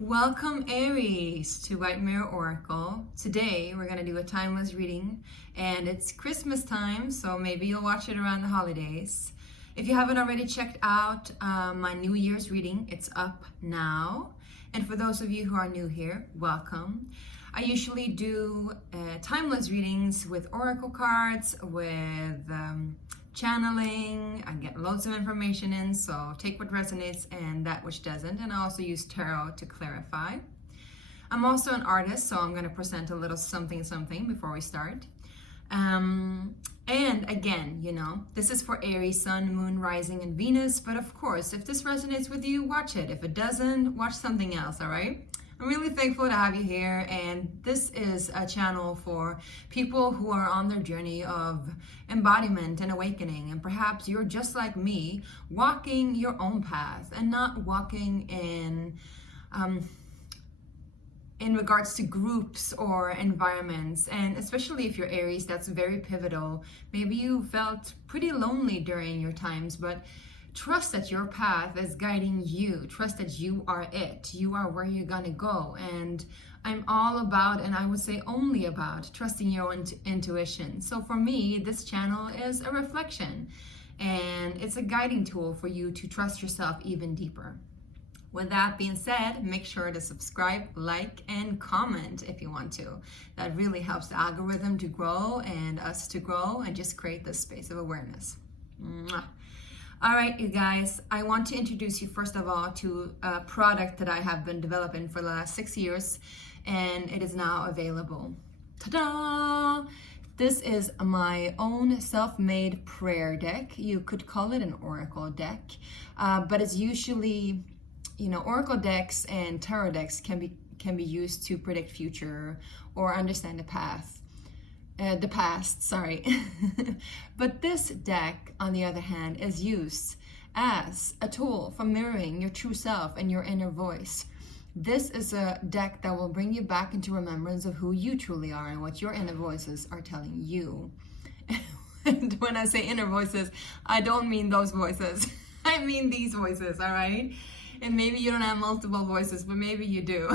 Welcome Aries to White Mirror Oracle. Today we're going to do a timeless reading and it's Christmas time, so maybe you'll watch it around the holidays. If you haven't already checked out my New Year's reading, it's up now. And for those of you who are new here, welcome. I usually do timeless readings with oracle cards, with channeling. I get loads of information in, so take what resonates and that which doesn't. And I also use tarot to clarify. I'm also an artist, so I'm going to present a little something before we start. And again, this is for Aries, Sun, Moon, Rising, and Venus. But of course, if this resonates with you, watch it. If it doesn't, watch something else, all right? I'm really thankful to have you here, and this is a channel for people who are on their journey of embodiment and awakening, and perhaps you're just like me, walking your own path and not walking in regards to groups or environments. And especially if you're Aries, that's very pivotal. Maybe you felt pretty lonely during your times, but trust that your path is guiding you. Trust that you are it. You are where you're gonna go. And I'm all about, and I would say only about, trusting your own intuition. So for me, this channel is a reflection, and it's a guiding tool for you to trust yourself even deeper. With that being said, make sure to subscribe, like, and comment if you want to. That really helps the algorithm to grow and us to grow and just create this space of awareness. Mwah. All right, you guys, I want to introduce you first of all to a product that I have been developing for the last 6 years, and it is now available. Ta-da! This is my own self-made prayer deck. You could call it an oracle deck, but it's usually, oracle decks and tarot decks can be used to predict future or understand the past. But this deck, on the other hand, is used as a tool for mirroring your true self and your inner voice. This is a deck that will bring you back into remembrance of who you truly are and what your inner voices are telling you. And when I say inner voices, I don't mean those voices. I mean these voices, all right? And maybe you don't have multiple voices, but maybe you do.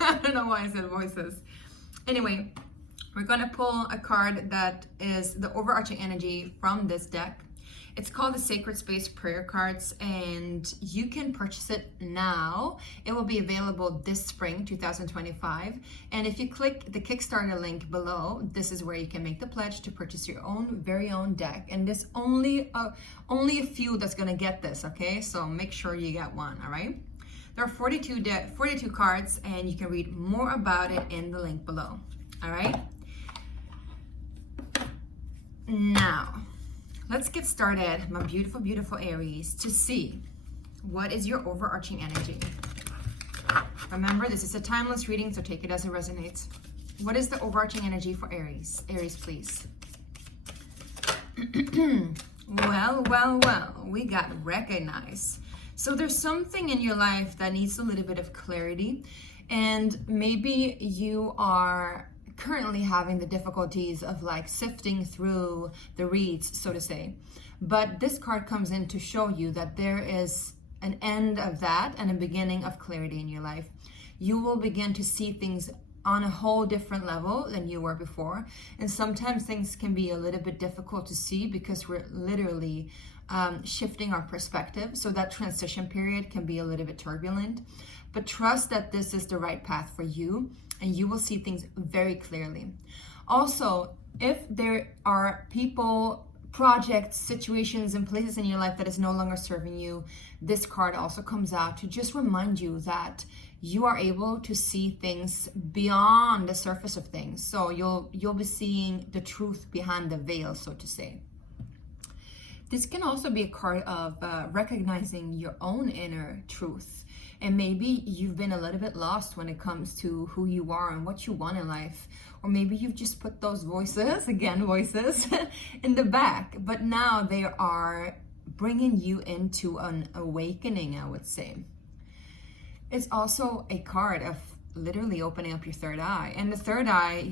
I don't know why I said voices. Anyway, we're going to pull a card that is the overarching energy from this deck. It's called the Sacred Space Prayer Cards, and you can purchase it now. It will be available this spring, 2025. And if you click the Kickstarter link below, this is where you can make the pledge to purchase your very own deck. And there's only a few that's going to get this, okay? So make sure you get one, all right? There are 42 cards, and you can read more about it in the link below, all right? Now, let's get started, my beautiful, beautiful Aries, to see what is your overarching energy. Remember, this is a timeless reading, so take it as it resonates. What is the overarching energy for Aries? Aries, please. Well, we got recognize. So there's something in your life that needs a little bit of clarity, and maybe you are currently having the difficulties of sifting through the reeds, so to say. But this card comes in to show you that there is an end of that and a beginning of clarity in your life. You will begin to see things on a whole different level than you were before. And sometimes things can be a little bit difficult to see because we're literally shifting our perspective. So that transition period can be a little bit turbulent. But trust that this is the right path for you, and you will see things very clearly. Also, if there are people, projects, situations, and places in your life that is no longer serving you, this card also comes out to just remind you that you are able to see things beyond the surface of things. So you'll be seeing the truth behind the veil, so to say. This can also be a card of recognizing your own inner truth. And maybe you've been a little bit lost when it comes to who you are and what you want in life. Or maybe you've just put those voices, in the back. But now they are bringing you into an awakening, I would say. It's also a card of literally opening up your third eye. And the third eye,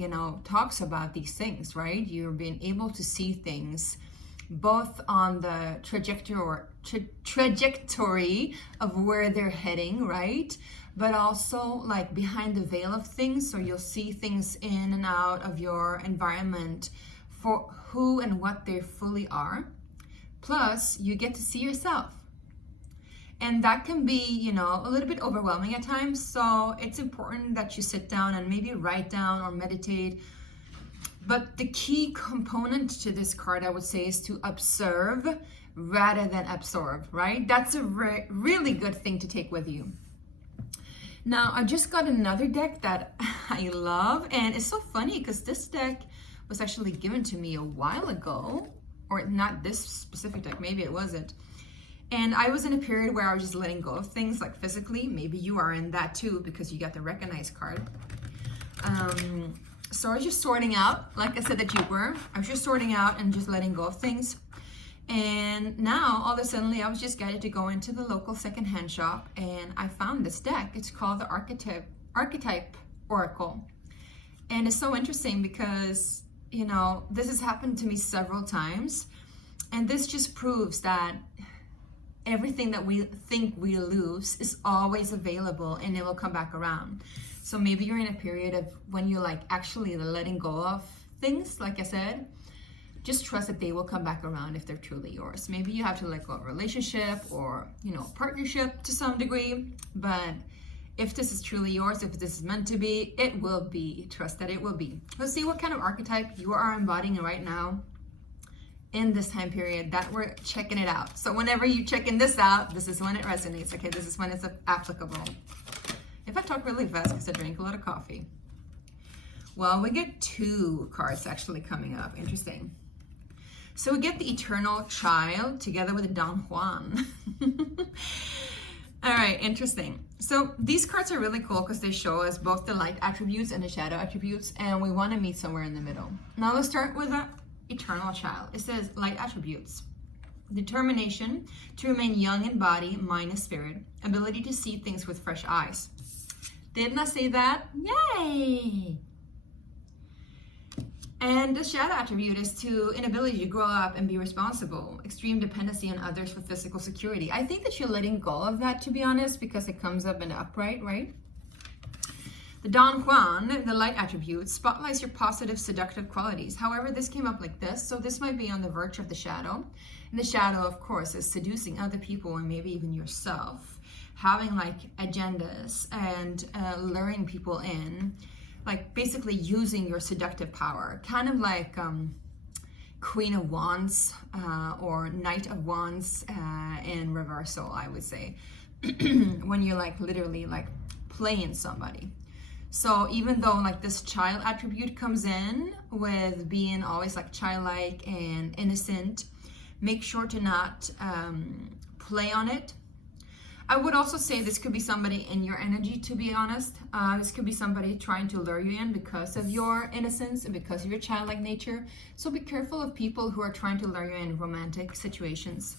talks about these things, right? You're being able to see things both on the trajectory of where they're heading, right? But also like behind the veil of things. So you'll see things in and out of your environment for who and what they fully are. Plus, you get to see yourself. And that can be, you know, a little bit overwhelming at times. So it's important that you sit down and maybe write down or meditate. But the key component to this card, I would say, is to observe rather than absorb, right? That's a really good thing to take with you. Now, I just got another deck that I love. And it's so funny because this deck was actually given to me a while ago. Or not this specific deck, maybe it wasn't. And I was in a period where I was just letting go of things like physically. Maybe you are in that too because you got the Recognize card. So I was just sorting out, like I said that you were. I was just sorting out and just letting go of things. And now, all of a sudden, I was just guided to go into the local secondhand shop and I found this deck. It's called the Archetype Oracle. And it's so interesting because, you know, this has happened to me several times. And this just proves that everything that we think we lose is always available and it will come back around. So maybe you're in a period of when you're like actually letting go of things, like I said, just trust that they will come back around if they're truly yours. Maybe you have to let go of a relationship or, you know, partnership to some degree, but if this is truly yours, if this is meant to be, it will be. Trust that it will be. Let's see what kind of archetype you are embodying right now in this time period that we're checking it out. So whenever you're checking this out, this is when it resonates, okay? This is when it's applicable. If I talk really fast because I drink a lot of coffee. Well, we get 2 cards actually coming up. Interesting. So we get the Eternal Child together with the Don Juan. All right, interesting. So these cards are really cool because they show us both the light attributes and the shadow attributes, and we want to meet somewhere in the middle. Now let's start with the Eternal Child. It says light attributes. Determination to remain young in body, mind, and spirit. Ability to see things with fresh eyes. Didn't I say that? Yay! And the shadow attribute is to inability to grow up and be responsible. Extreme dependency on others for physical security. I think that you're letting go of that, to be honest, because it comes up in the upright, right? The Don Juan, the light attribute, spotlights your positive, seductive qualities. However, this came up like this, so this might be on the verge of the shadow. And the shadow, of course, is seducing other people and maybe even yourself. Having like agendas and luring people in. Like basically using your seductive power, kind of like Queen of Wands or Knight of Wands in reversal, I would say, when you're like literally like playing somebody. So even though like this child attribute comes in with being always like childlike and innocent, make sure to not play on it. I would also say this could be somebody in your energy, to be honest. This could be somebody trying to lure you in because of your innocence and because of your childlike nature. So be careful of people who are trying to lure you in romantic situations.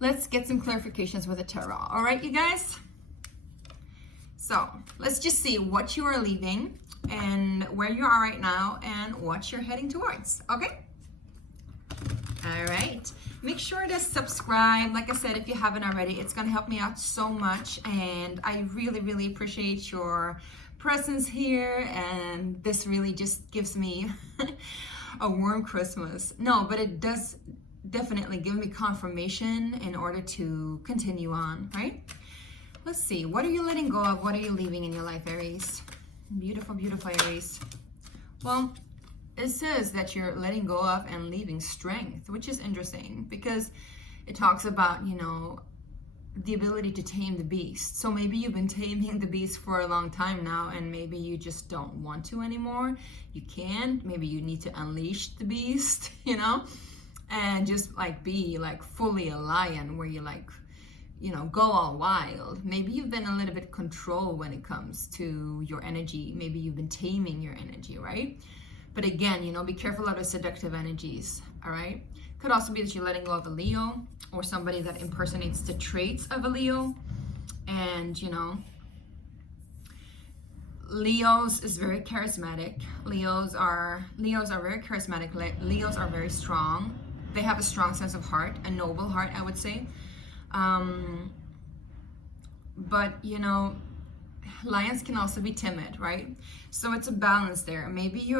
Let's get some clarifications with the tarot. All right, you guys? So let's just see what you are leaving and where you are right now and what you're heading towards, okay? All right. Make sure to subscribe. Like I said, if you haven't already, it's going to help me out so much. And I really, really appreciate your presence here. And this really just gives me a warm Christmas. No, but it does definitely give me confirmation in order to continue on, right? Let's see. What are you letting go of? What are you leaving in your life, Aries? Beautiful, beautiful Aries. Well, it says that you're letting go of and leaving strength, which is interesting because it talks about, you know, the ability to tame the beast. So maybe you've been taming the beast for a long time now and maybe you just don't want to anymore. You can't. Maybe you need to unleash the beast, you know, and just like be like fully a lion where you like, you know, go all wild. Maybe you've been a little bit controlled when it comes to your energy. Maybe you've been taming your energy, right? But again, you know, be careful of the seductive energies, all right? Could also be that you're letting go of a Leo or somebody that impersonates the traits of a Leo. And, you know, Leos is very charismatic. Leos are very charismatic. Leos are very strong. they have a strong sense of heart, a noble heart, I would say. But you know, lions can also be timid, right? So it's a balance there. Maybe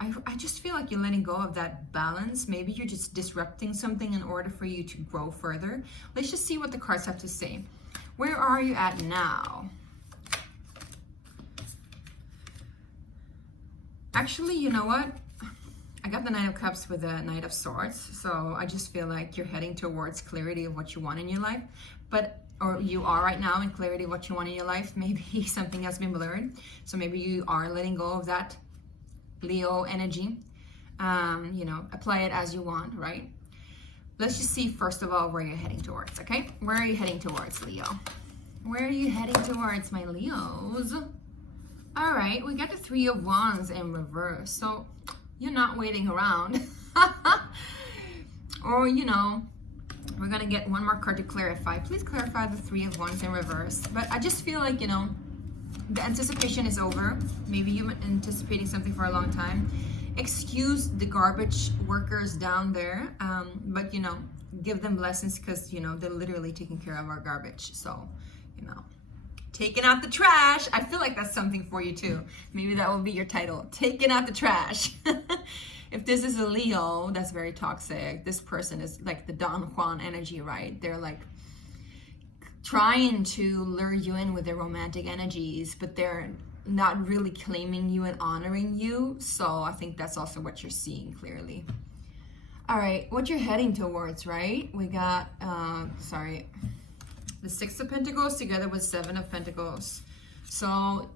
I just feel like you're letting go of that balance. Maybe you're just disrupting something in order for you to grow further. Let's just see what the cards have to say. Where are you at now? Actually, you know what? I got the Knight of Cups with the Knight of Swords. So I just feel like you're heading towards clarity of what you want in your life. Or you are right now in clarity of what you want in your life. Maybe something has been blurred. So maybe you are letting go of that Leo energy. You know, apply it as you want, right? Let's just see, first of all, where you're heading towards, okay? Where are you heading towards, Leo? Where are you heading towards, my Leos? All right, we got the Three of Wands in reverse. So you're not waiting around. Or, you know, we're gonna get one more card to clarify. Please clarify the Three of Wands in reverse. But I just feel like, you know, the anticipation is over. Maybe you've been anticipating something for a long time. Excuse the garbage workers down there, but, you know, give them blessings because, you know, they're literally taking care of our garbage. So, you know, taking out the trash. I feel like that's something for you too. Maybe that will be your title, taking out the trash. If this is a Leo, that's very toxic. This person is like the Don Juan energy, right? They're like trying to lure you in with their romantic energies, but they're not really claiming you and honoring you. So I think that's also what you're seeing clearly. All right, what you're heading towards, right? We got, the Six of Pentacles together with Seven of Pentacles. So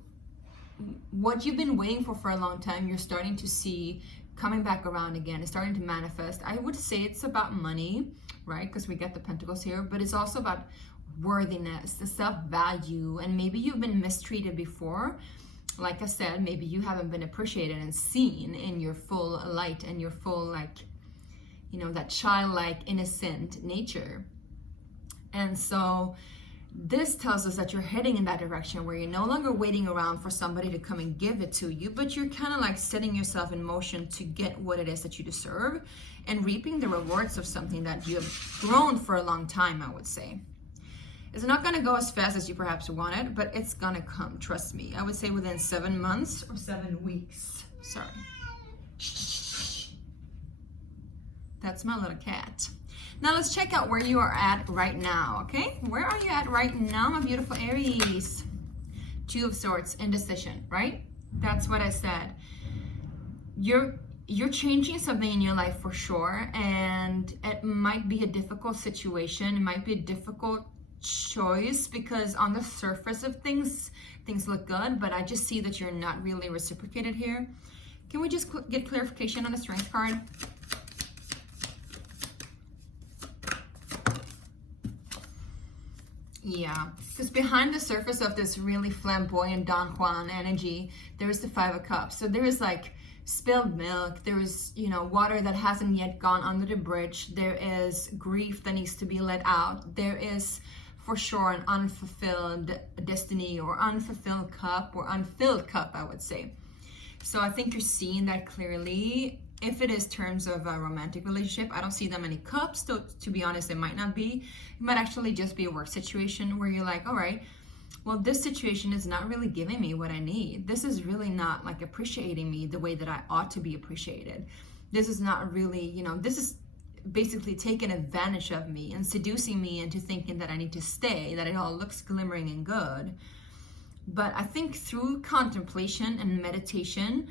what you've been waiting for a long time, you're starting to see coming back around again. It's starting to manifest. I would say it's about money, right? Because we get the Pentacles here, but it's also about worthiness, the self-value, and maybe you've been mistreated before. Like I said, maybe you haven't been appreciated and seen in your full light and your full, like, you know, that childlike, innocent nature. And so this tells us that you're heading in that direction where you're no longer waiting around for somebody to come and give it to you, but you're kind of like setting yourself in motion to get what it is that you deserve and reaping the rewards of something that you have grown for a long time, I would say. It's not going to go as fast as you perhaps wanted, but it's going to come, trust me. I would say within 7 months or 7 weeks. Sorry. Shh. That's my little cat. Now let's check out where you are at right now, okay? Where are you at right now, my beautiful Aries? Two of Swords, indecision, right? That's what I said. You're changing something in your life for sure, and it might be a difficult situation. It might be a difficult choice because on the surface of things look good, but I just see that you're not really reciprocated here. Can we just get clarification on the Strength card? Yeah, because behind the surface of this really flamboyant Don Juan energy, there is the Five of Cups. So there is like spilled milk, there is, you know, water that hasn't yet gone under the bridge, there is grief that needs to be let out, there is for sure an unfulfilled destiny or unfulfilled cup or unfilled cup, I would say. So I think you're seeing that clearly. If it is terms of a romantic relationship, I don't see that many cups. To be honest, it might not be. It might actually just be a work situation where you're like, all right, well, this situation is not really giving me what I need. This is really not like appreciating me the way that I ought to be appreciated. This is not really, you know, this is basically taking advantage of me and seducing me into thinking that I need to stay, that it all looks glimmering and good. But I think through contemplation and meditation,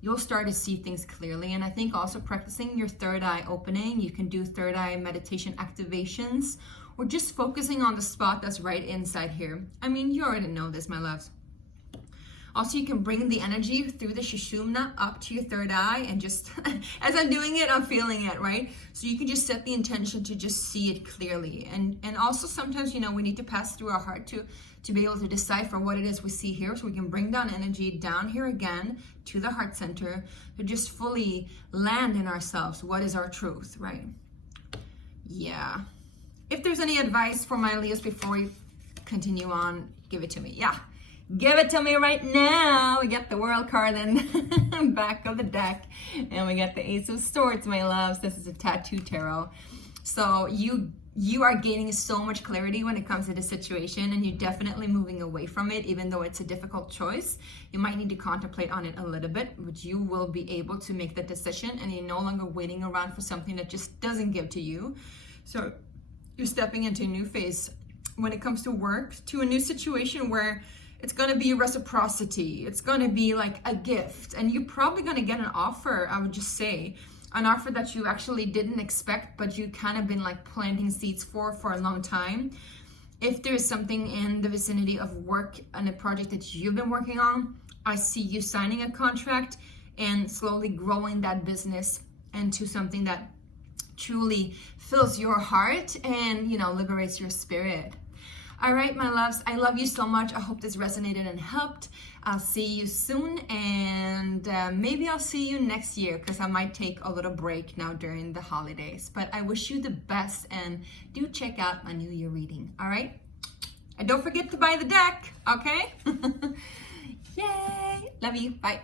you'll start to see things clearly. And I think also practicing your third eye opening, you can do third eye meditation activations or just focusing on the spot that's right inside here. I mean, you already know this, my loves. Also, you can bring the energy through the Sushumna up to your third eye and just, as I'm doing it, I'm feeling it, right? So you can just set the intention to just see it clearly. And also sometimes, you know, we need to pass through our heart to be able to decipher what it is we see here. So we can bring down energy down here again to the heart center to just fully land in ourselves. What is our truth, right? Yeah. If there's any advice for my Leos before we continue on, give it to me. Yeah. Give it to me right now. We get the World card in the back of the deck. And we get the Ace of Swords, my loves. This is a tattoo tarot. So you are gaining so much clarity when it comes to the situation, and you're definitely moving away from it, even though it's a difficult choice. You might need to contemplate on it a little bit, but you will be able to make the decision, and you're no longer waiting around for something that just doesn't give to you. So you're stepping into a new phase when it comes to work, to a new situation where it's going to be reciprocity. It's going to be like a gift, and you're probably going to get an offer, I would just say, an offer that you actually didn't expect, but you kind of been like planting seeds for a long time. If there's something in the vicinity of work and a project that you've been working on, I see you signing a contract and slowly growing that business into something that truly fills your heart and, you know, liberates your spirit. All right, my loves, I love you so much. I hope this resonated and helped. I'll see you soon, and maybe I'll see you next year, because I might take a little break now during the holidays. But I wish you the best, and do check out my New Year reading, all right? And don't forget to buy the deck, okay? Yay! Love you. Bye.